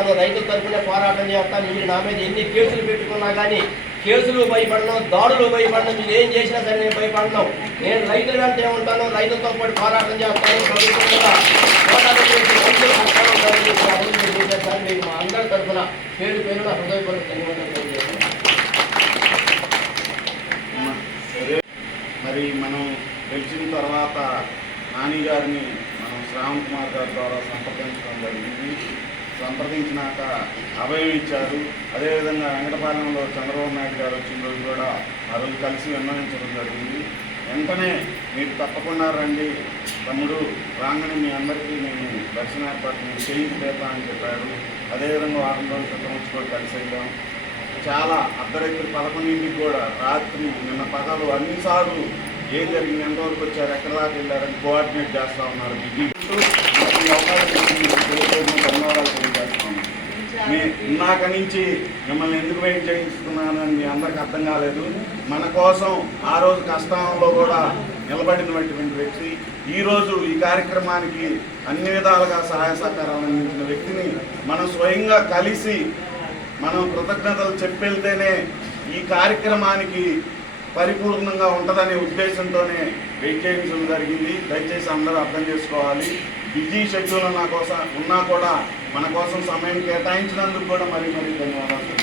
చేస్తాను రైతుల తరఫున పోరాటం చేస్తాను. మీరు నా మీద ఎన్ని కేసులు పెట్టుకున్నా కానీ కేసులు భయపడను దాడులు భయపడను మీరు ఏం చేసినా సరే నేను భయపడను. నేను రైతుల వెంటే ఉంటాను రైతులతో పాటు పోరాటం చేస్తాను. ప్రభుత్వం మీకు మా అందరి తరఫున పేరు పేరున హృదయపూర్వక ధన్యవాదాలు మరి మనం గెలిచిన తర్వాత నాని గారిని మనం శ్రావణ్ కుమార్ గారి ద్వారా సంప్రదించడం జరిగింది. సంప్రదించినాక అభయం ఇచ్చారు. అదేవిధంగా వెంకటపాలెంలో చంద్రబాబు నాయుడు గారు వచ్చిన రోజు కూడా ఆ రోజు కలిసి విన్నవించడం జరిగింది. వెంటనే మీరు తప్పకుండా రండి. తమ్ముడు రాగానే మీ అందరికీ నేను దర్శన ఏర్పాటు నేను చేయించి అని చెప్పారు అదేవిధంగా వారం రోజుల క్రితం వచ్చి కూడా కలిసి వెళ్ళాం. చాలా అర్ధరాత్రి పదకొండింటికి కూడా రాత్రి నిన్న పగలు అన్నిసార్లు ఏం జరిగింది ఎంతవరకు వచ్చారు ఎక్కడ దాకా వెళ్ళారని కోఆర్డినేట్ చేస్తూ ఉన్నారు. బిజీ ఈ అవకాశం ఇచ్చినందుకు హృదయపూర్వక ధన్యవాదాలు తెలియజేస్తా ఉన్నాను. మీ ఇందాక నుంచి మిమ్మల్ని ఎందుకు వెయిట్ చేయిస్తున్నానని మీ అందరికి అర్థం కాలేదు. మన కోసం ఆ రోజు కష్టంలో కూడా నిలబడినటువంటి వ్యక్తి ఈరోజు ఈ కార్యక్రమానికి అన్ని విధాలుగా సహాయ సహకారాలు అందించిన వ్యక్తిని మనం స్వయంగా కలిసి మనం కృతజ్ఞతలు చెప్పెళ్తేనే ఈ కార్యక్రమానికి పరిపూర్ణంగా ఉంటుందనే ఉద్దేశంతోనే వెయిట్ చేయించడం జరిగింది. దయచేసి అందరూ అర్థం చేసుకోవాలి. బిజీ షెడ్యూల్ నా కోసం ఉన్నా కూడా మన కోసం సమయం కేటాయించినందుకు కూడా మరి మరి ధన్యవాదాలు.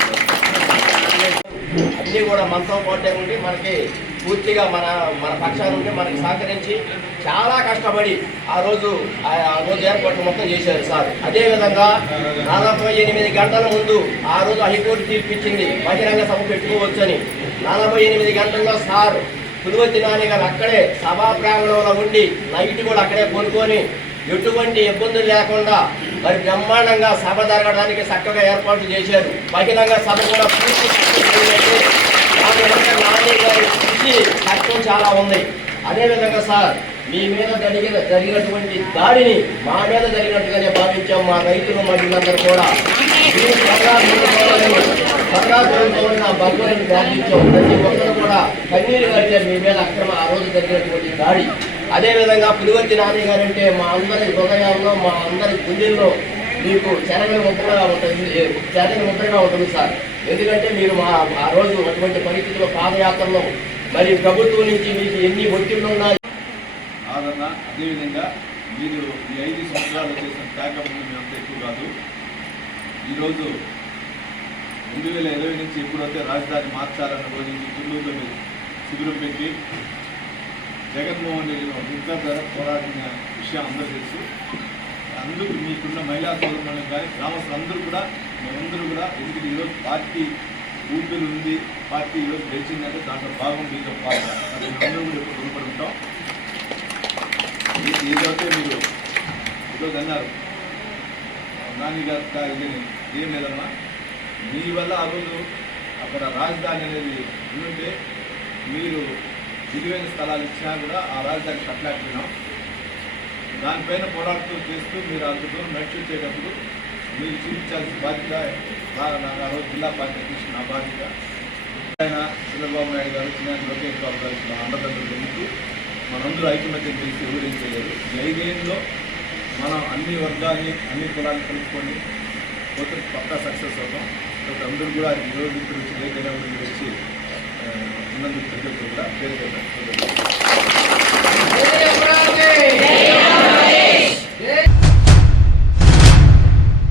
అన్నీ కూడా మనతో పాటే ఉండి మనకి పూర్తిగా మన మన పక్షాన ఉండి మనకి సహకరించి చాలా కష్టపడి ఆ రోజు ఆ ఆ రోజు ఏర్పాట్లు మొత్తం చేశారు సార్. అదేవిధంగా దాదాపు ఎనిమిది గంటల ముందు ఆ రోజు హైకోర్టు తీర్పు ఇచ్చింది. బహిరంగ సభ పెట్టుకోవచ్చని. నలభై ఎనిమిది గంటల్లో సార్ పులివతి నాని గారు అక్కడే సభా ప్రాంగణంలో ఉండి నైట్ కూడా అక్కడే కొనుక్కొని ఎటువంటి ఇబ్బందులు లేకుండా మరి బ్రహ్మాండంగా సభ జరగడానికి చక్కగా ఏర్పాటు చేశారు. బహిరంగ సభ కూడా పూర్తి నాని గారి కృషి కష్టం చాలా ఉంది. అదేవిధంగా సార్ మీ మీద జరిగిన జరిగినటువంటి దాడిని మా మీద జరిగినట్టుగానే భావించాం మా రైతులు మహిళలందరూ కూడా. మీరు త్వరగా ముందుకోవాలని, ప్రార్థించాం. ప్రతి ఒక్కరు కూడా కన్నీరు కట్టారు మీ మీద అక్రమ ఆ రోజు జరిగినటువంటి దాడి. అదేవిధంగా పులివర్తి నాని గారంటే మా అందరి హృదయాల్లో మా అందరి గుండెల్లో మీకు చెరగని ముద్రగా ఉంటుంది చెరగని ముద్రగా ఉంటుంది సార్. ఎందుకంటే మీరు మా ఆ రోజు అటువంటి పరిస్థితుల్లో పాదయాత్రలో మరి ప్రభుత్వం నుంచి మీకు ఎన్ని ఒత్తిళ్ళు ఉన్నాయి? ఆదరణ అదేవిధంగా మీరు ఈ ఐదు సంవత్సరాలు చేసిన త్యాగం మీ అంత ఎక్కువ కాదు. ఈరోజు రెండు వేల ఇరవై నుంచి ఎప్పుడైతే రాజధాని మార్చాలన్న రోజు నుంచి తుళ్ళూరులో మీరు శిబిరం పెట్టి జగన్మోహన్ రెడ్డి ఇంకా ధర పోరాడిన విషయం అందరూ తెలుసు. అందరూ మీకున్న మహిళా సోదరులను కానీ గ్రామస్తులందరూ కూడా మేమందరూ కూడా ఎందుకు ఈరోజు పార్టీ ఊపిరి ఉంది పార్టీ ఈరోజు గెలిచిందంటే దాంట్లో భాగం మీతో పాటు అందరూ కూడా ఎప్పుడు రుణపడి ఉంటాం. ఏదైతే మీరు ఈరోజు అన్నారు. నాని గారు ఇదని ఏం లేదమ్మా. మీ వల్ల ఆ రోజు అక్కడ రాజధాని అనేది ఉంటే మీరు విలువైన స్థలాలు ఇచ్చినా కూడా ఆ రాజధాని కట్టలేకపోయినాం. దానిపైన పోరాడుతూ చేస్తూ మీరు అందులో దూరం నడిచి వచ్చేటప్పుడు మీరు చూపించాల్సిన బాధ్యత నాకు ఆ రోజు జిల్లా పార్టీ అధ్యక్షుడు నా బాధ్యత. ఆయన చంద్రబాబు నాయుడు గారు చిన్న లోకేష్ బాబు గారు మన ఎందుకు? మనందరూ ఐకమత్యం చేసి వివరించలేదు ఈ ఐదేళ్ళలో మనం అన్ని వర్గాన్ని అన్ని కులాన్ని కలుపుకొని పోతే పక్కా సక్సెస్ అవుతాం. కాబట్టి అందరూ కూడా ఈరోజు రోజు ఇప్పుడు వచ్చి లేకైనా వచ్చి ఆ, ఉన్నందుకు ప్రతి ఒక్కరు కూడా